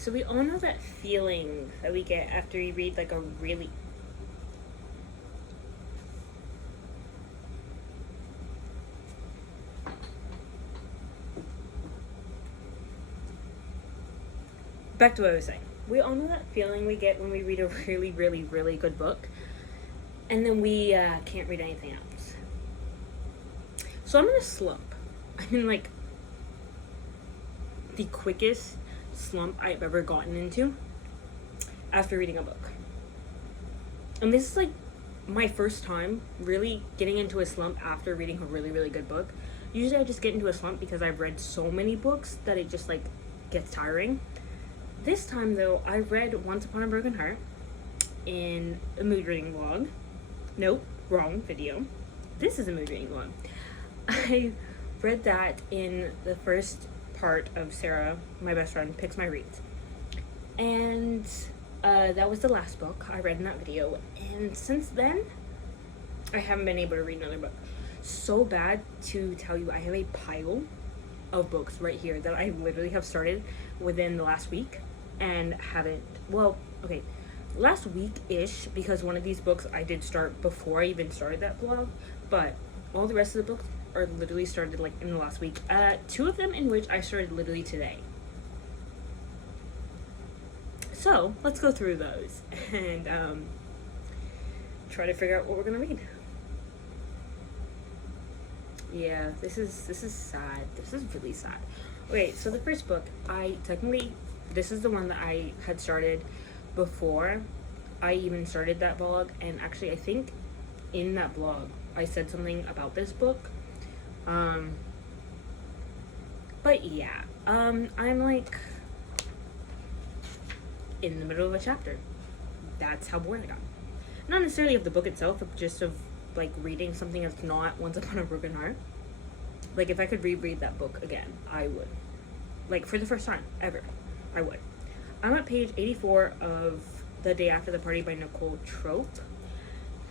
So we all know that feeling that we get after we read like a really back to what I was saying. We all know that feeling we get when we read a really, really, really good book, and then we can't read anything else. So I'm in a slump. I'm in like the quickest slump I've ever gotten into after reading a book. And this is like my first time really getting into a slump after reading a really, really good book. Usually I just get into a slump because I've read so many books that it just like gets tiring. This time though, I read Once Upon a Broken Heart in a mood reading vlog. Nope, wrong video. This is a mood reading vlog. I read that in the first part of Sarah, my best friend, Picks My Reads. And that was the last book I read in that video. And since then, I haven't been able to read another book. So bad to tell you, I have a pile of books right here that I literally have started within the last week and haven't, well, okay, last week-ish, because one of these books I did start before I even started that vlog, but all the rest of the books are literally started like in the last week. Two of them in which I started literally today. So let's go through those and try to figure out what we're gonna read. Yeah, this is sad. This is really sad. Okay, so the first book, this is the one that I had started before I even started that vlog, and actually I think in that vlog I said something about this book. But yeah, I'm like in the middle of a chapter. That's how bored I got. Not necessarily of the book itself, but just of like reading something that's not Once Upon a Broken Heart. Like if I could reread that book again, I would. Like for the first time ever, I would. I'm at page 84 of The Day After the Party by Nicole Trope.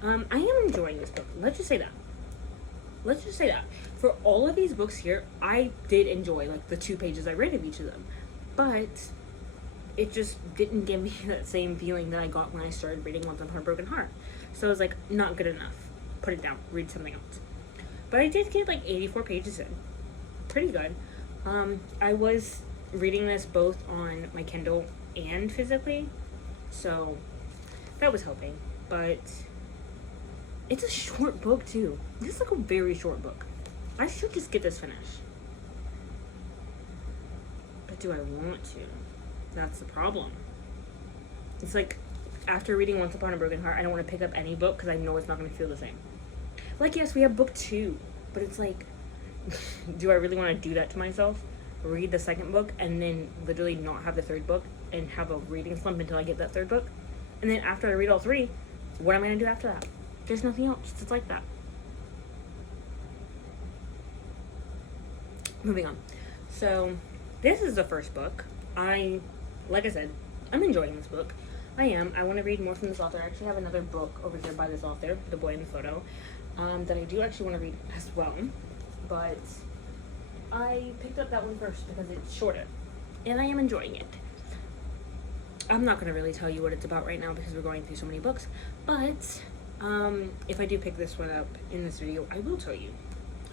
I am enjoying this book. Let's just say that. For all of these books here, I did enjoy like the 2 pages I read of each of them. But it just didn't give me that same feeling that I got when I started reading Once Upon a Broken Heart. So I was like, not good enough. Put it down. Read something else. But I did get like 84 pages in. Pretty good. I was reading this both on my Kindle and physically, so that was helping. But it's a short book too. This is like a very short book. I should just get this finished. But do I want to? That's the problem. It's like after reading Once Upon a Broken Heart, I don't want to pick up any book because I know it's not going to feel the same. Like, yes, we have book 2, but it's like, do I really want to do that to myself? Read the second book and then literally not have the third book and have a reading slump until I get that third book? And then after I read all 3, what am I going to do after that? There's nothing else. It's like that. Moving on. So, this is the first book. Like I said, I'm enjoying this book. I am. I want to read more from this author. I actually have another book over there by this author, The Boy in the Photo, that I do actually want to read as well. But I picked up that one first because it's shorter, and I am enjoying it. I'm not going to really tell you what it's about right now because we're going through so many books, but if I do pick this one up in this video, I will tell you.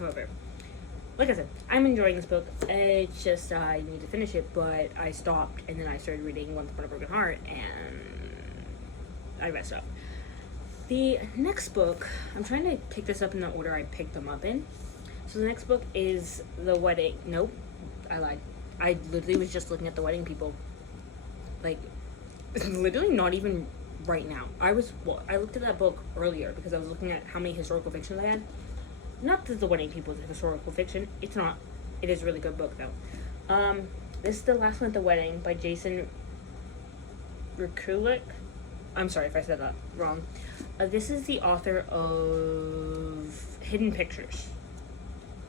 However, like I said, I'm enjoying this book. It's just I need to finish it, but I stopped and then I started reading Once Upon a Broken Heart and I messed up. The next book, I'm trying to pick this up in the order I picked them up in. So the next book is The Wedding. Nope, I lied. I literally was just looking at The Wedding People. Like, literally not even right now. I looked at that book earlier because I was looking at how many historical fictions I had. Not that The Wedding People is historical fiction. It's not. It is a really good book, though. This is the last one at the wedding by Jason Rikulik. I'm sorry if I said that wrong. This is the author of Hidden Pictures.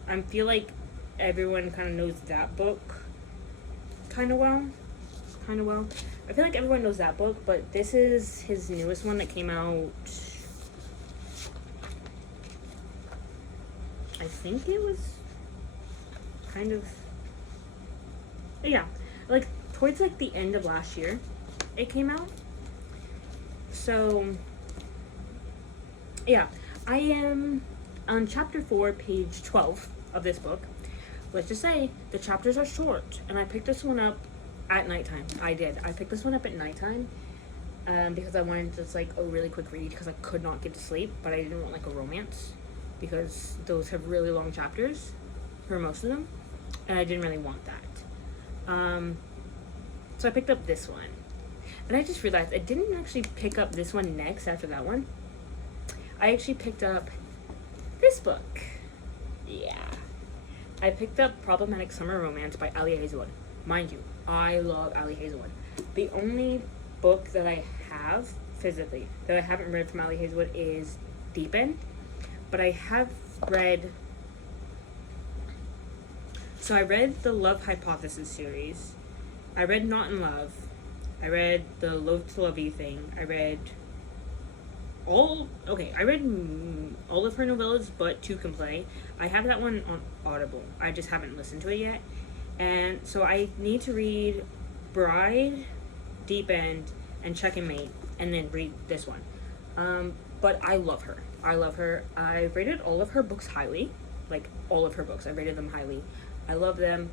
I feel like everyone kind of knows that book kind of well. I feel like everyone knows that book, but this is his newest one that came out, I think it was kind of, yeah, like towards like the end of last year it came out. So yeah, I am on chapter 4, page 12 of this book. Let's just say the chapters are short, and I picked this one up at nighttime. I picked this one up at nighttime because I wanted just like a really quick read because I could not get to sleep, but I didn't want like a romance because those have really long chapters for most of them, and I didn't really want that. So I picked up this one, and I just realized I didn't actually pick up this one next after that one. I actually picked up this book. Yeah. I picked up Problematic Summer Romance by Ali Hazelwood. Mind you, I love Ali Hazelwood. The only book that I have physically that I haven't read from Ali Hazelwood is Deep End, but I have read. So I read the Love Hypothesis series. I read Not in Love. I read the Loathe to Love You thing. I read all of her novellas but Two Can Play. I have that one on Audible. I just haven't listened to it yet. And so I need to read Bride, Deep End, and Check and Mate, and then read this one. But I love her. I rated all of her books highly. Like, all of her books. I rated them highly. I love them.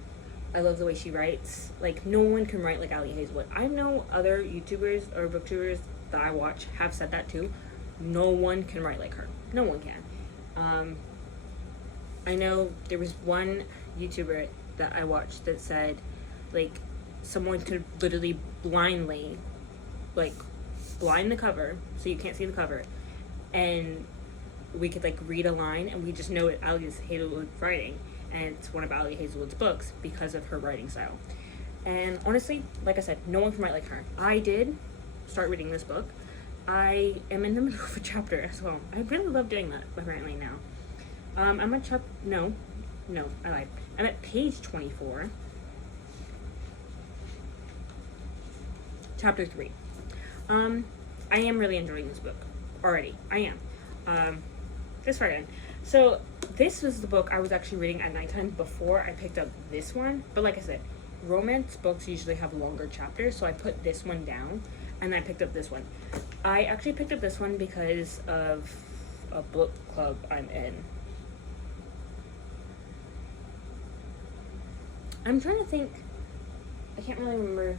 I love the way she writes. Like, no one can write like Ali Hazelwood. I know other YouTubers or booktubers that I watch have said that too. No one can write like her. No one can. I know there was one YouTuber that I watched that said, like, someone could literally blindly, like, blind the cover so you can't see the cover, and we could, like, read a line and we just know it Ali Hazelwood's writing, and it's one of Ali Hazelwood's books because of her writing style. And honestly, like I said, no one can write like her. I did start reading this book. I am in the middle of a chapter as well. I really love doing that apparently now. I'm at no, I lied. I'm at page 24. Chapter 3. I am really enjoying this book already. I am. This Friday. So this was the book I was actually reading at nighttime before I picked up this one. But like I said, romance books usually have longer chapters, so I put this one down and I picked up this one. I actually picked up this one because of a book club I'm in. I'm trying to think. I can't really remember.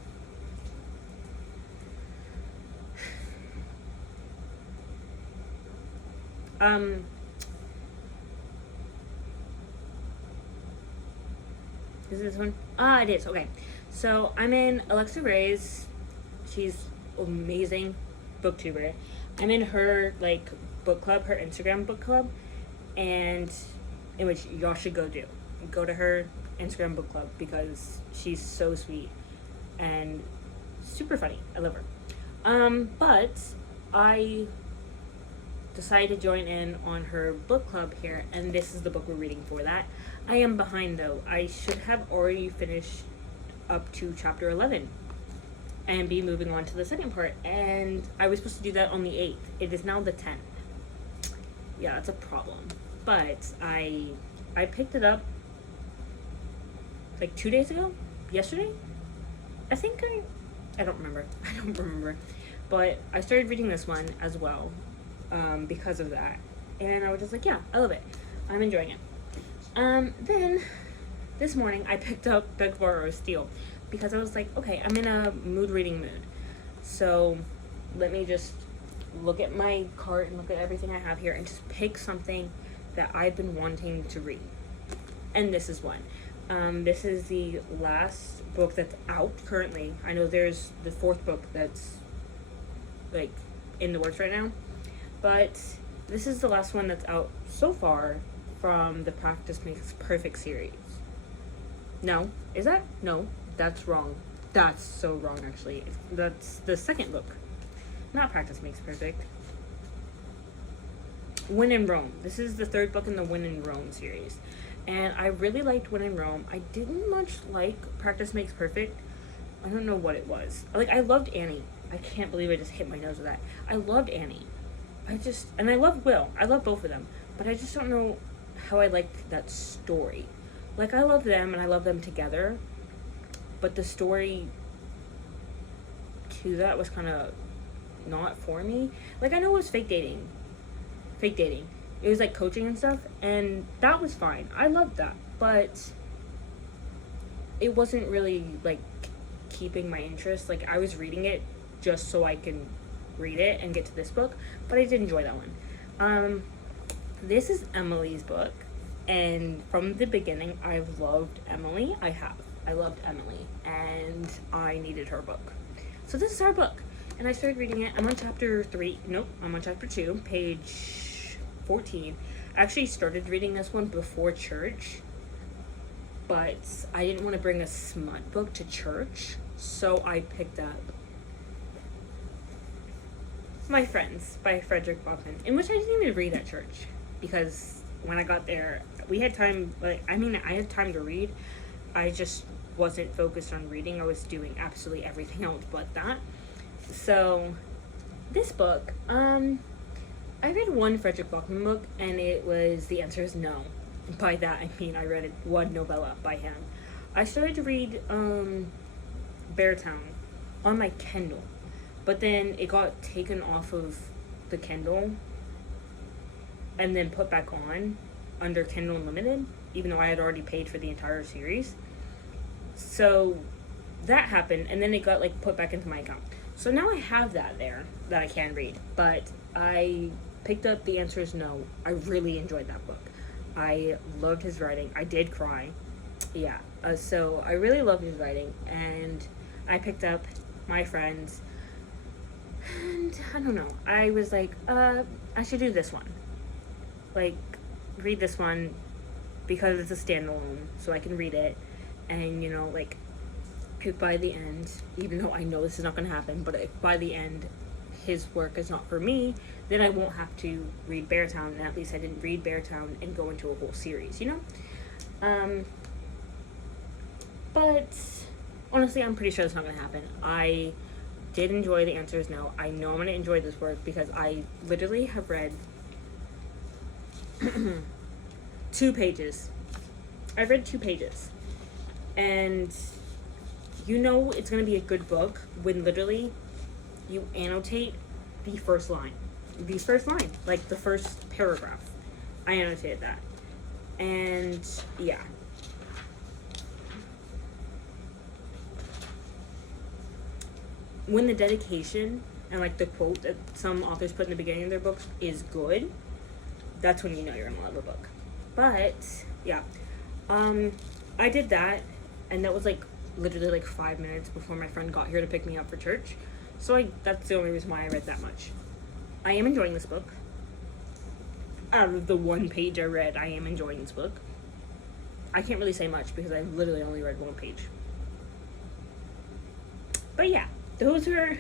Is this one? Ah, it is. Okay. So I'm in Alexa Ray's. She's amazing booktuber. I'm in her, like, book club, her Instagram book club, and in which y'all should go to her Instagram book club because she's so sweet and super funny. I love her. But I decided to join in on her book club here, and this is the book we're reading for that. I am behind though. I should have already finished up to chapter 11 and be moving on to the second part, and I was supposed to do that on the 8th. It is now the 10th. Yeah, that's a problem. But I picked it up like 2 days ago? Yesterday? I think I don't remember. But I started reading this one as well because of that. And I was just like, yeah, I love it. I'm enjoying it. Then this morning I picked up Beg, Borrow, Steal because I was like, okay, I'm in a reading mood. So let me just look at my cart and look at everything I have here and just pick something that I've been wanting to read. And this is one. This is the last book that's out currently. I know there's the 4th book that's, like, in the works right now. But this is the last one that's out so far from the Practice Makes Perfect series. No? Is that? No. That's wrong. That's so wrong, actually. That's the 2nd book. Not Practice Makes Perfect. When in Rome. This is the 3rd book in the When in Rome series. And I really liked When in Rome. I didn't much like Practice Makes Perfect. I don't know what it was. Like, I loved Annie. I can't believe I just hit my nose with that. I loved Annie. And I love Will. I love both of them. But I just don't know how I liked that story. Like, I love them and I love them together. But the story to that was kind of not for me. Like, I know it was fake dating. It was like coaching and stuff, and that was fine. I loved that, but it wasn't really like keeping my interest. Like, I was reading it just so I can read it and get to this book, but I did enjoy that one. This is Emily's book, and from the beginning I've loved Emily. I loved Emily, and I needed her book. So this is our book, and I started reading it. I'm on chapter 2, page 14. I actually started reading this one before church, but I didn't want to bring a smut book to church, so I picked up My Friends by Frederick Bachman, in which I didn't even read at church, because when I got there, we had time, I had time to read. I just wasn't focused on reading. I was doing absolutely everything else but that. So, this book, I read one Frederick Bachman book, and it was The Answer is No. By that, I mean I read one novella by him. I started to read Beartown on my Kindle, but then it got taken off of the Kindle and then put back on under Kindle Unlimited, even though I had already paid for the entire series. So that happened, and then it got put back into my account. So now I have that there that I can read, but I picked up The Answer is No. I really enjoyed that book. I loved his writing. I did cry. Yeah. So I really loved his writing, and I picked up My Friends, and I don't know. I was like, I should do this one. Read this one because it's a standalone, so I can read it, and if by the end, even though I know this is not going to happen, but if by the end his work is not for me, then I won't have to read Beartown, and at least I didn't read Beartown and go into a whole series, But honestly, I'm pretty sure that's not going to happen. I did enjoy The Answer is No. I know I'm going to enjoy this work because I literally have read 2 pages. I've read 2 pages. And it's going to be a good book when literally you annotate the first line. The first line, the first paragraph. I annotated that. And yeah. When the dedication and the quote that some authors put in the beginning of their books is good, that's when you know you're gonna love a book. But yeah, I did that, and that was literally 5 minutes before my friend got here to pick me up for church. So that's the only reason why I read that much. I am enjoying this book. Out of the 1 page I read, I am enjoying this book. I can't really say much because I literally only read 1 page. But yeah, those are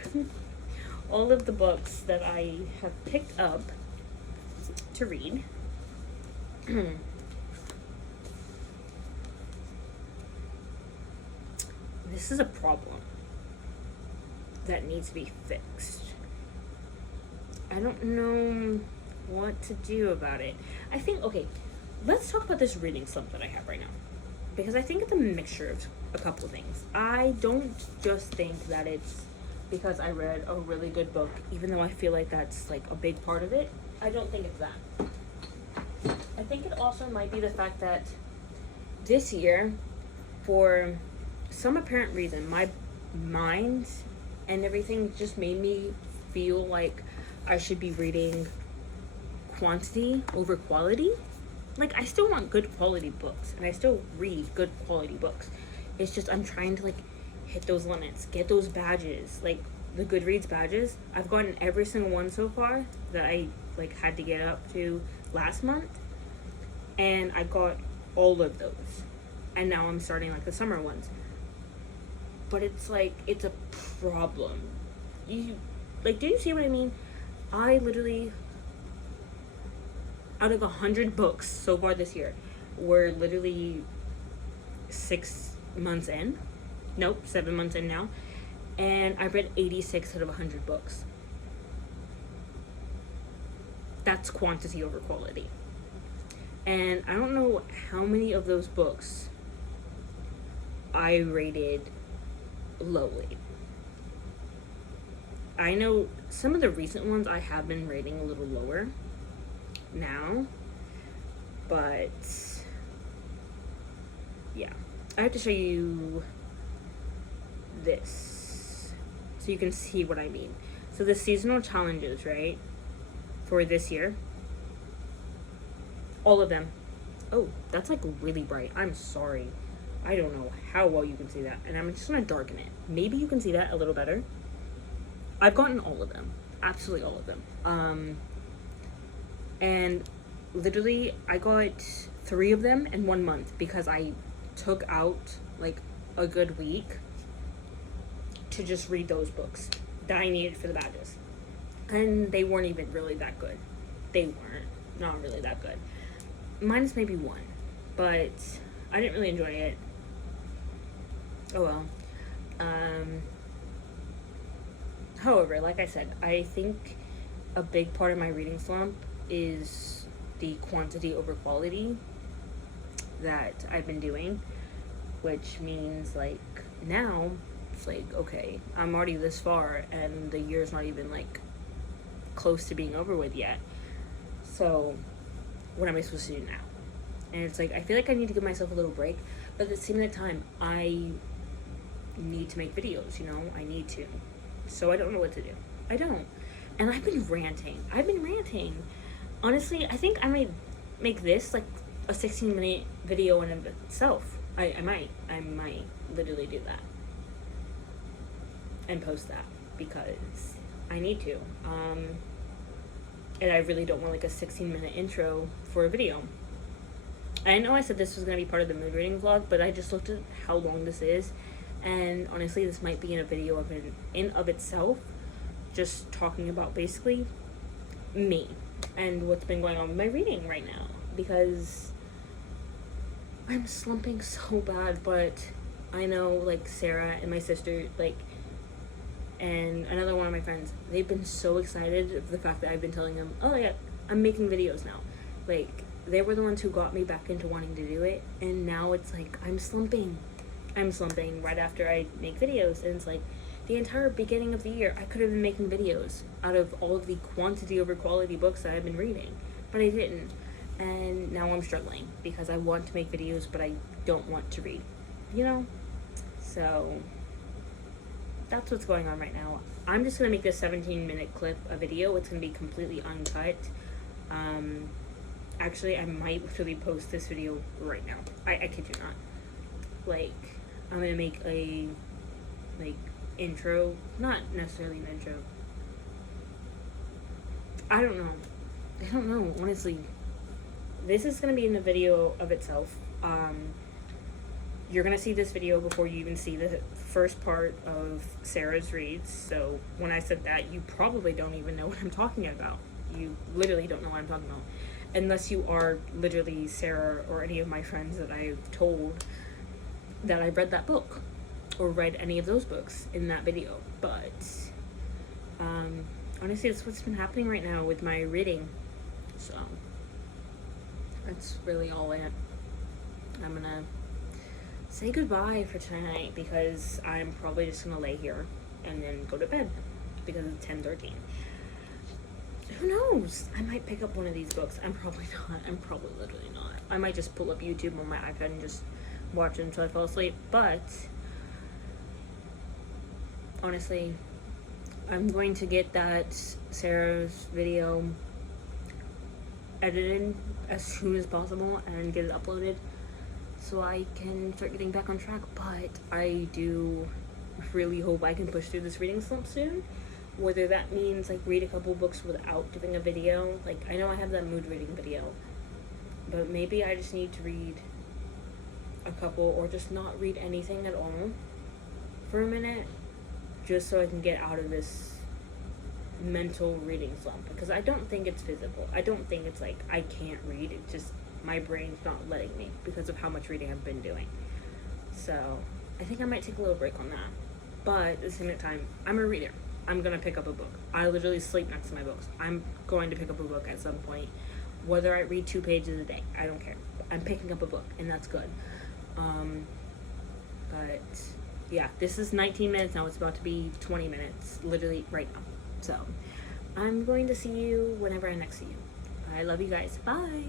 all of the books that I have picked up to read. This is a problem that needs to be fixed. I don't know what to do about it. I think, okay, let's talk about this reading slump that I have right now. Because I think it's a mixture of a couple of things. I don't just think that it's because I read a really good book, even though I feel like that's a big part of it. I don't think it's that. I think it also might be the fact that this year, for some apparent reason, my mind and everything just made me feel like I should be reading quantity over quality. I still want good quality books, and I still read good quality books. It's just I'm trying to hit those limits, get those badges, the Goodreads badges. I've gotten every single one so far that I had to get up to last month, and I got all of those, and now I'm starting the summer ones. But it's it's a problem. Do you see what I mean? I literally, out of 100 books so far this year, we're literally 6 months in. Nope, 7 months in now. And I read 86 out of 100 books. That's quantity over quality. And I don't know how many of those books I rated lowly. I know some of the recent ones I have been rating a little lower now, but yeah. I have to show you this so you can see what I mean. So the seasonal challenges, right, for this year, all of them. Oh, that's like really bright. I'm sorry. I don't know how well you can see that. And I'm just gonna darken it. Maybe you can see that a little better. I've gotten all of them. Absolutely all of them. And literally I got 3 of them in 1 month because I took out like a good week to just read those books that I needed for the badges. And they weren't even really that good. They weren't. Not really that good. Minus maybe 1. But I didn't really enjoy it. Oh well. However, like I said, I think a big part of my reading slump is the quantity over quality that I've been doing, which means like now it's like, okay, I'm already this far and the year's not even like close to being over with yet. So what am I supposed to do now? And it's like, I feel like I need to give myself a little break, but at the same time, I need to make videos, you know? I need to. So I don't know what to do. I don't. And I've been ranting. Honestly, I think I might make this like a 16-minute video in of itself. I might literally do that. And post that because I need to. And I really don't want like a 16-minute intro for a video. I know I said this was going to be part of the mood reading vlog, but I just looked at how long this is, and honestly this might be in a video in of itself, just talking about basically me and what's been going on with my reading right now, because I'm slumping so bad. But I know like Sarah and my sister, like, and another one of my friends, they've been so excited of the fact that I've been telling them, oh yeah, I'm making videos now. Like, they were the ones who got me back into wanting to do it, and now it's like I'm slumping right after I make videos. And it's like the entire beginning of the year I could have been making videos out of all of the quantity over quality books that I've been reading, but I didn't. And now I'm struggling because I want to make videos but I don't want to read, you know? So that's what's going on right now. I'm just gonna make this 17-minute clip a video. It's gonna be completely uncut. Actually, I might really post this video right now. I kid you not. Like, I'm gonna make a like intro, not necessarily an intro. I don't know, honestly. This is gonna be in the video of itself. You're gonna see this video before you even see the first part of Sarah's reads. So when I said that, you probably don't even know what I'm talking about. You literally don't know what I'm talking about, unless you are literally Sarah or any of my friends that I've told that I read that book or read any of those books in that video. But honestly, that's what's been happening right now with my reading. So that's really all it. I'm gonna say goodbye for tonight because I'm probably just gonna lay here and then go to bed because it's 10:13. Who knows? I might pick up one of these books. I'm probably not. I'm probably literally not. I might just pull up YouTube on my iPad and just watch it until I fall asleep. But honestly, I'm going to get that Sarah's video edited as soon as possible and get it uploaded so I can start getting back on track. But I do really hope I can push through this reading slump soon. Whether that means like read a couple books without doing a video. Like, I know I have that mood reading video, but maybe I just need to read a couple or just not read anything at all for a minute, just so I can get out of this mental reading slump. Because I don't think it's physical. I don't think it's like I can't read. It's just my brain's not letting me because of how much reading I've been doing. So I think I might take a little break on that. But at the same time, I'm a reader. I'm gonna pick up a book. I literally sleep next to my books. I'm going to pick up a book at some point. Whether I read 2 pages a day, I don't care. I'm picking up a book, and that's good. But yeah, this is 19 minutes now. It's about to be 20 minutes, literally right now. So I'm going to see you whenever I next see you. I love you guys. Bye.